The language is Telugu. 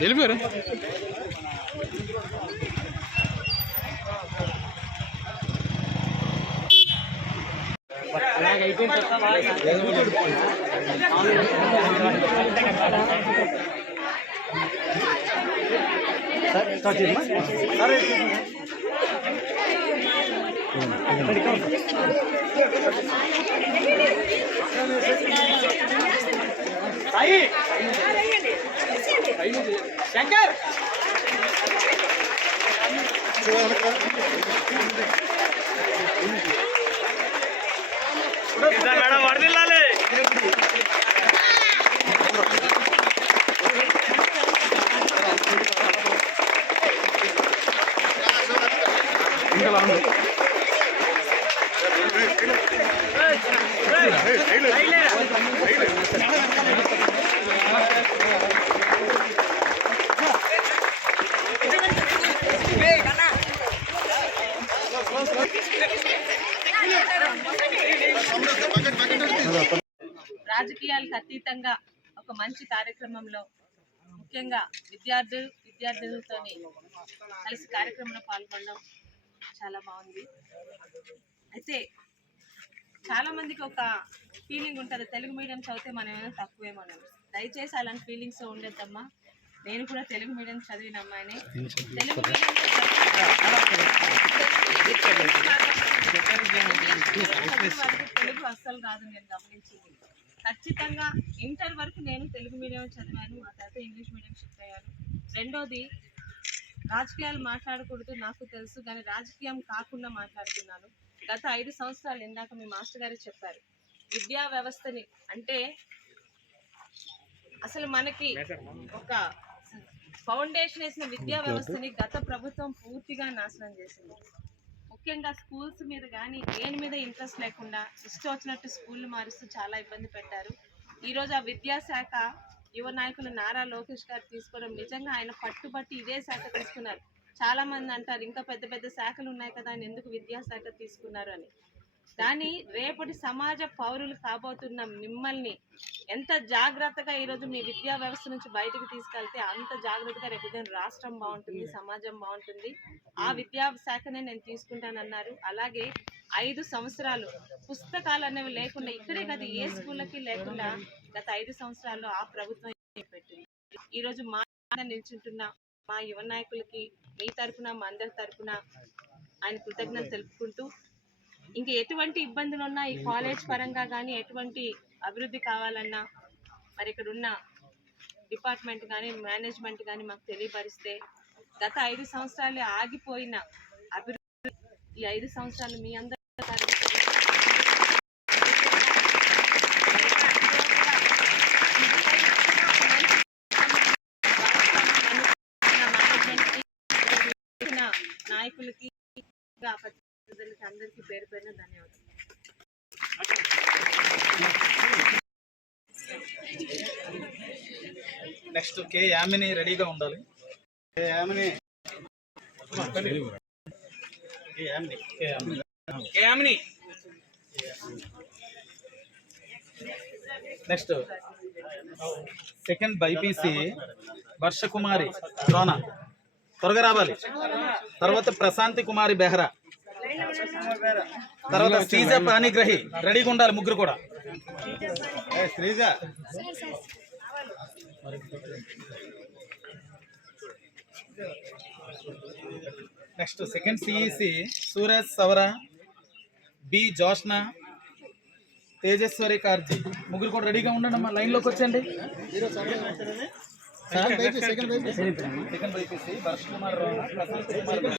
వెళ్ళిపోయారు శంకర్ మేడం சங்கர் மேடம் வரதில்லாலே రాజకీయాలకు అతీతంగా ఒక మంచి కార్యక్రమంలో ముఖ్యంగా విద్యార్థులు విద్యార్థులతో కలిసి కార్యక్రమంలో పాల్గొనడం చాలా బాగుంది. అయితే చాలా మందికి ఒక ఫీలింగ్ ఉంటుంది. తెలుగు మీడియం చదివితే మనం ఏమైనా తక్కువేమో. దయచేసి అలాంటి ఫీలింగ్స్ ఉండొద్దమ్మా. నేను కూడా తెలుగు మీడియం చదివిన అమ్మాయిని. తెలుగు మీడియం తెలుగు అస్సలు రాదు నేను గమనించింది. ఖచ్చితంగా ఇంటర్ వరకు నేను తెలుగు మీడియం చదివాను ఆ తర్వాత ఇంగ్లీష్ మీడియం షిఫ్ట్ అయ్యాను. రెండోది రాజకీయాలు మాట్లాడకూడదు నాకు తెలుసు కానీ రాజకీయం కాకుండా మాట్లాడుతున్నాను. గత ఐదు సంవత్సరాలు ఇందాక మీ మాస్టర్ గారు చెప్పారు. విద్యా వ్యవస్థని అంటే అసలు మనకి ఒక ఫౌండేషన్ వేసిన విద్యా వ్యవస్థని గత ప్రభుత్వం పూర్తిగా నాశనం చేసింది. ముఖ్యంగా స్కూల్స్ మీద కానీ దేని మీద ఇంట్రెస్ట్ లేకుండా ఇష్టం వచ్చినట్టు స్కూళ్ళు మారుస్తూ చాలా ఇబ్బంది పెట్టారు. ఈరోజు ఆ విద్యాశాఖ యువ నాయకులు నారా లోకేష్ గారు తీసుకోవడం నిజంగా ఆయన పట్టుబట్టి ఇదే శాఖ తీసుకున్నారు. చాలా మంది అంటారు ఇంకా పెద్ద పెద్ద శాఖలు ఉన్నాయి కదా ఆయన ఎందుకు విద్యాశాఖ తీసుకున్నారు అని. కానీ రేపటి సమాజ పౌరులు కాబోతున్న మిమ్మల్ని ఎంత జాగ్రత్తగా ఈరోజు మీ విద్యా వ్యవస్థ నుంచి బయటకు తీసుకెళ్తే అంత జాగ్రత్తగా రేపు రాష్ట్రం బాగుంటుంది సమాజం బాగుంటుంది. ఆ విద్యా శాఖనే నేను తీసుకుంటానన్నారు. అలాగే ఐదు సంవత్సరాలు పుస్తకాలు అనేవి లేకుండా ఇక్కడే కదా ఏ స్కూళ్ళకి లేకుండా గత ఐదు సంవత్సరాల్లో ఆ ప్రభుత్వం పెట్టింది? ఈరోజు మా నిల్చుంటున్న మా యువ నాయకులకి మీ తరఫున మా అందరి తరఫున ఆయన కృతజ్ఞత తెలుపుకుంటూ ఇంకా ఎటువంటి ఇబ్బందులు ఉన్నా ఈ కాలేజ్ పరంగా కానీ ఎటువంటి అభివృద్ధి కావాలన్నా మరి ఇక్కడ ఉన్న డిపార్ట్మెంట్ కానీ మేనేజ్మెంట్ కానీ మాకు తెలియపరిస్తే గత ఐదు సంవత్సరాలు ఆగిపోయిన అభివృద్ధి ఈ ఐదు సంవత్సరాలు మీ అందరి నాయకులకి ప్రజలకి అందరికీ పేరు పేరున ధన్యవాదాలు. నెక్స్ట్ కే యామిని రెడీగా ఉండాలి. K Yamini K Yamini K Yamini K Yamini next second BiPC Varshakumari రోనా త్వరగా రావాలి. తర్వాత ప్రశాంతి కుమారి బెహ్రా. తర్వాత శ్రీజ పానిగ్రహి రెడీగా ఉండాలి ముగ్గురు కూడా Sreeja next second CEC Suraj Savara B Jyoshna Tejeswari కార్జీ ముగ్గురు కూడా రెడీగా ఉండండి అమ్మా లైన్లోకి వచ్చండి సెకండ్ బైపీసీ వర్ష కుమార్ రోహన్, ప్రశాంత్ కుమార్